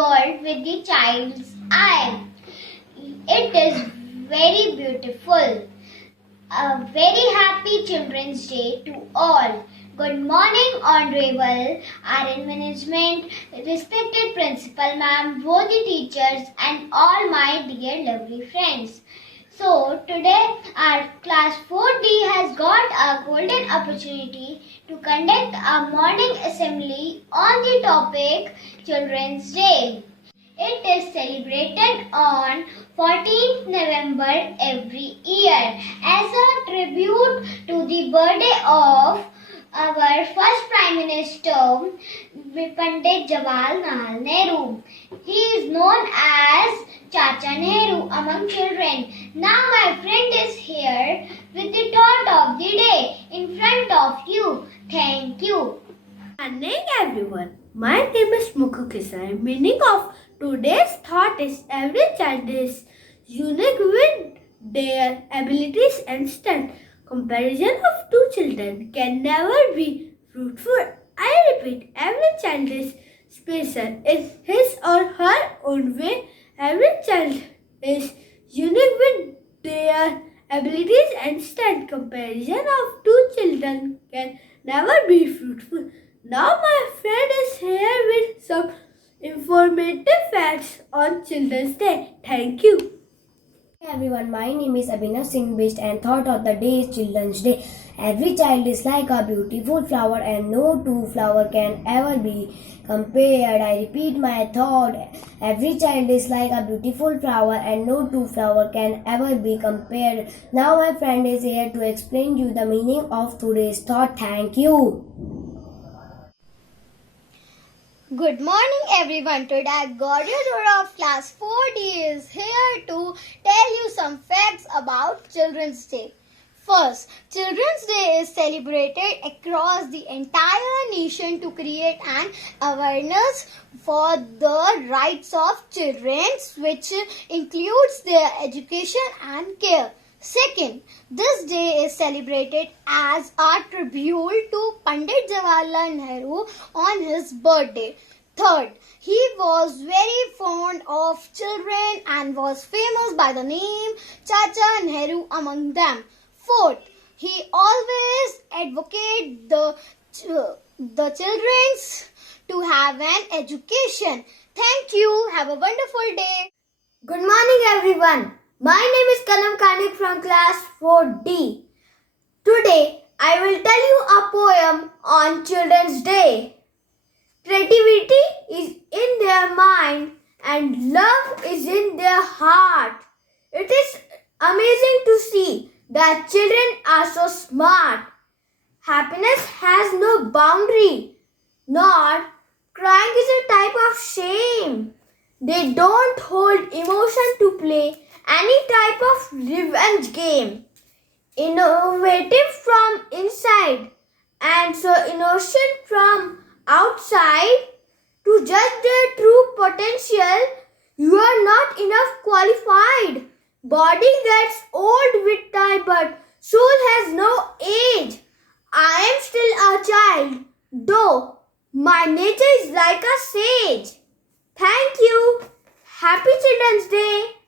world with the child's eye. It is very beautiful. A very happy Children's Day to all. Good morning, Honorable R.A.N Management, respected Principal Ma'am, both the teachers and all my dear lovely friends. So today our class 4D has got a golden opportunity to conduct a morning assembly on the topic Children's Day. It is celebrated on 14th November every year as a tribute to the birthday of our first Prime Minister, Pandit Jawaharlal Nehru. He is known as Chacha Nehru among children. Now my friend is here with the thought of the day in front of you. Thank you. Good morning everyone. My name is Mukhu Kisai. Meaning of today's thought is every child is unique with their abilities and strength. Comparison of two children can never be fruitful. I repeat, every child is special in his or her own way. Every child is unique with their abilities and strength. Comparison of two children can never be fruitful. Now my friend is here with some informative facts on Children's Day. Thank you. Hey everyone, my name is Abhinav Singh Bisht and thought of the day is Children's Day. Every child is like a beautiful flower and no two flowers can ever be compared. I repeat my thought. Every child is like a beautiful flower and no two flowers can ever be compared. Now my friend is here to explain you the meaning of today's thought. Thank you. Good morning everyone. Today coordinator of class 4D is here to tell you some facts about Children's Day. First, Children's Day is celebrated across the entire nation to create an awareness for the rights of children, which includes their education and care. Second, this day is celebrated as a tribute to Pandit Jawaharlal Nehru on his birthday. Third, he was very fond of children and was famous by the name Chacha Nehru among them. Fourth, he always advocated the children to have an education. Thank you. Have a wonderful day. Good morning everyone. My name is Kalam Kanik from class 4D. Today I will tell you a poem on Children's Day. Creativity is in their mind and love is in their heart. It is amazing to see that children are so smart. Happiness has no boundary, nor crying is a type of shame. They don't hold emotion to play any type of revenge game. Innovative from inside and so innocent from outside. To judge their true potential, you are not enough qualified. Body gets old with time, but soul has no age. I am still a child, though my nature is like a sage. Thank you. Happy Children's Day.